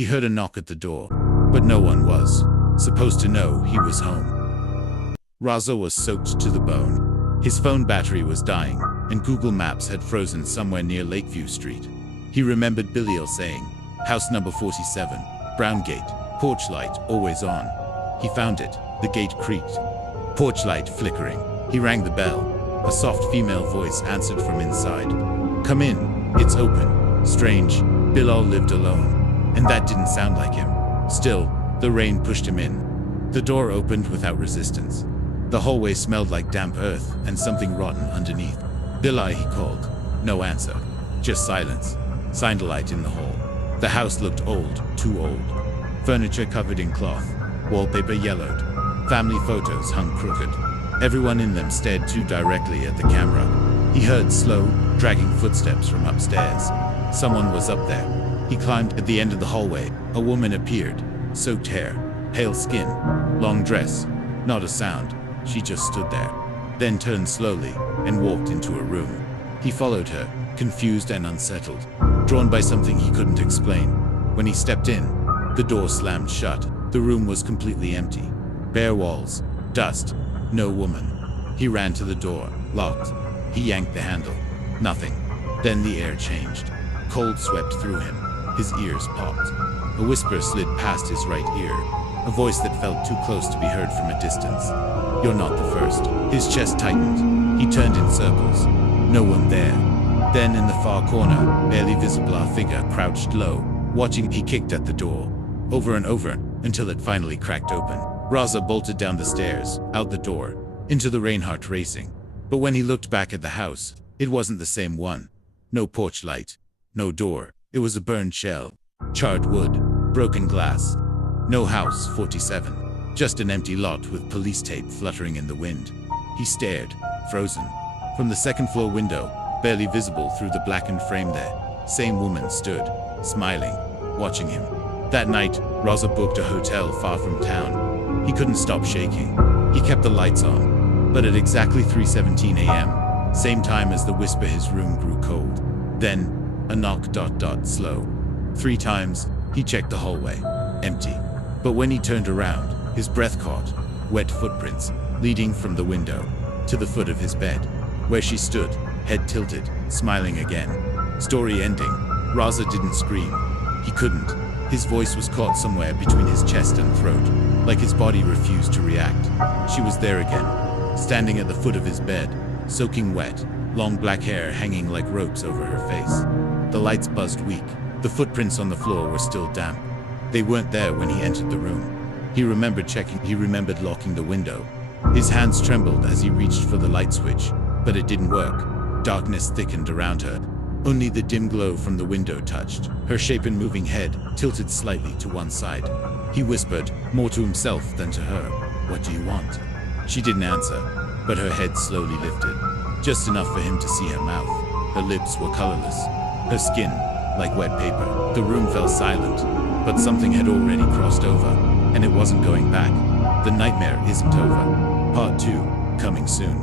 He heard a knock at the door, but no one was supposed to know he was home. Raza was soaked to the bone. His phone battery was dying, and Google Maps had frozen somewhere near Lakeview Street. He remembered Billiel saying, "House number 47, brown gate, porch light always on." He found it. The gate creaked. Porch light flickering. He rang the bell. A soft female voice answered from inside. "Come in, it's open." Strange, Bilal lived alone, and that didn't sound like him. Still, the rain pushed him in. The door opened without resistance. The hallway smelled like damp earth and something rotten underneath. "Bilal," he called. No answer. Just silence. Sign-light in the hall. The house looked old, too old. Furniture covered in cloth. Wallpaper yellowed. Family photos hung crooked. Everyone in them stared too directly at the camera. He heard slow, dragging footsteps from upstairs. Someone was up there. He climbed. At the end of the hallway, a woman appeared. Soaked hair, pale skin, long dress. Not a sound. She just stood there. Then turned slowly and walked into a room. He followed her, confused and unsettled, drawn by something he couldn't explain. When he stepped in, the door slammed shut. The room was completely empty. Bare walls, dust, no woman. He ran to the door, locked. He yanked the handle. Nothing. Then the air changed. Cold swept through him. His ears popped. A whisper slid past his right ear. A voice that felt too close to be heard from a distance. "You're not the first." His chest tightened. He turned in circles. No one there. Then in the far corner, barely visible, a figure crouched low, watching. He kicked at the door, over and over, until it finally cracked open. Raza bolted down the stairs, out the door, into the Reinhardt racing. But when he looked back at the house, it wasn't the same one. No porch light, no door. It was a burned shell, charred wood, broken glass. No house 47, just an empty lot with police tape fluttering in the wind. He stared, frozen. From the second-floor window, barely visible through the blackened frame there, same woman stood, smiling, watching him. That night, Raza booked a hotel far from town. He couldn't stop shaking. He kept the lights on. But at exactly 3:17 a.m., same time as the whisper, his room grew cold. Then, a knock. Slow. 3 times, he checked the hallway. Empty. But when he turned around, his breath caught. Wet footprints, leading from the window to the foot of his bed, where she stood, head tilted, smiling again. Story ending. Raza didn't scream. He couldn't. His voice was caught somewhere between his chest and throat, like his body refused to react. She was there again, standing at the foot of his bed, soaking wet, long black hair hanging like ropes over her face. The lights buzzed weak. The footprints on the floor were still damp. They weren't there when he entered the room. He remembered checking. He remembered locking the window. His hands trembled as he reached for the light switch, but it didn't work. Darkness thickened around her. Only the dim glow from the window touched her shape and moving head, tilted slightly to one side. He whispered, more to himself than to her, "What do you want?" She didn't answer, but her head slowly lifted, just enough for him to see her mouth. Her lips were colorless, her skin like wet paper. The room fell silent, but something had already crossed over, and it wasn't going back. The nightmare isn't over. Part 2, coming soon.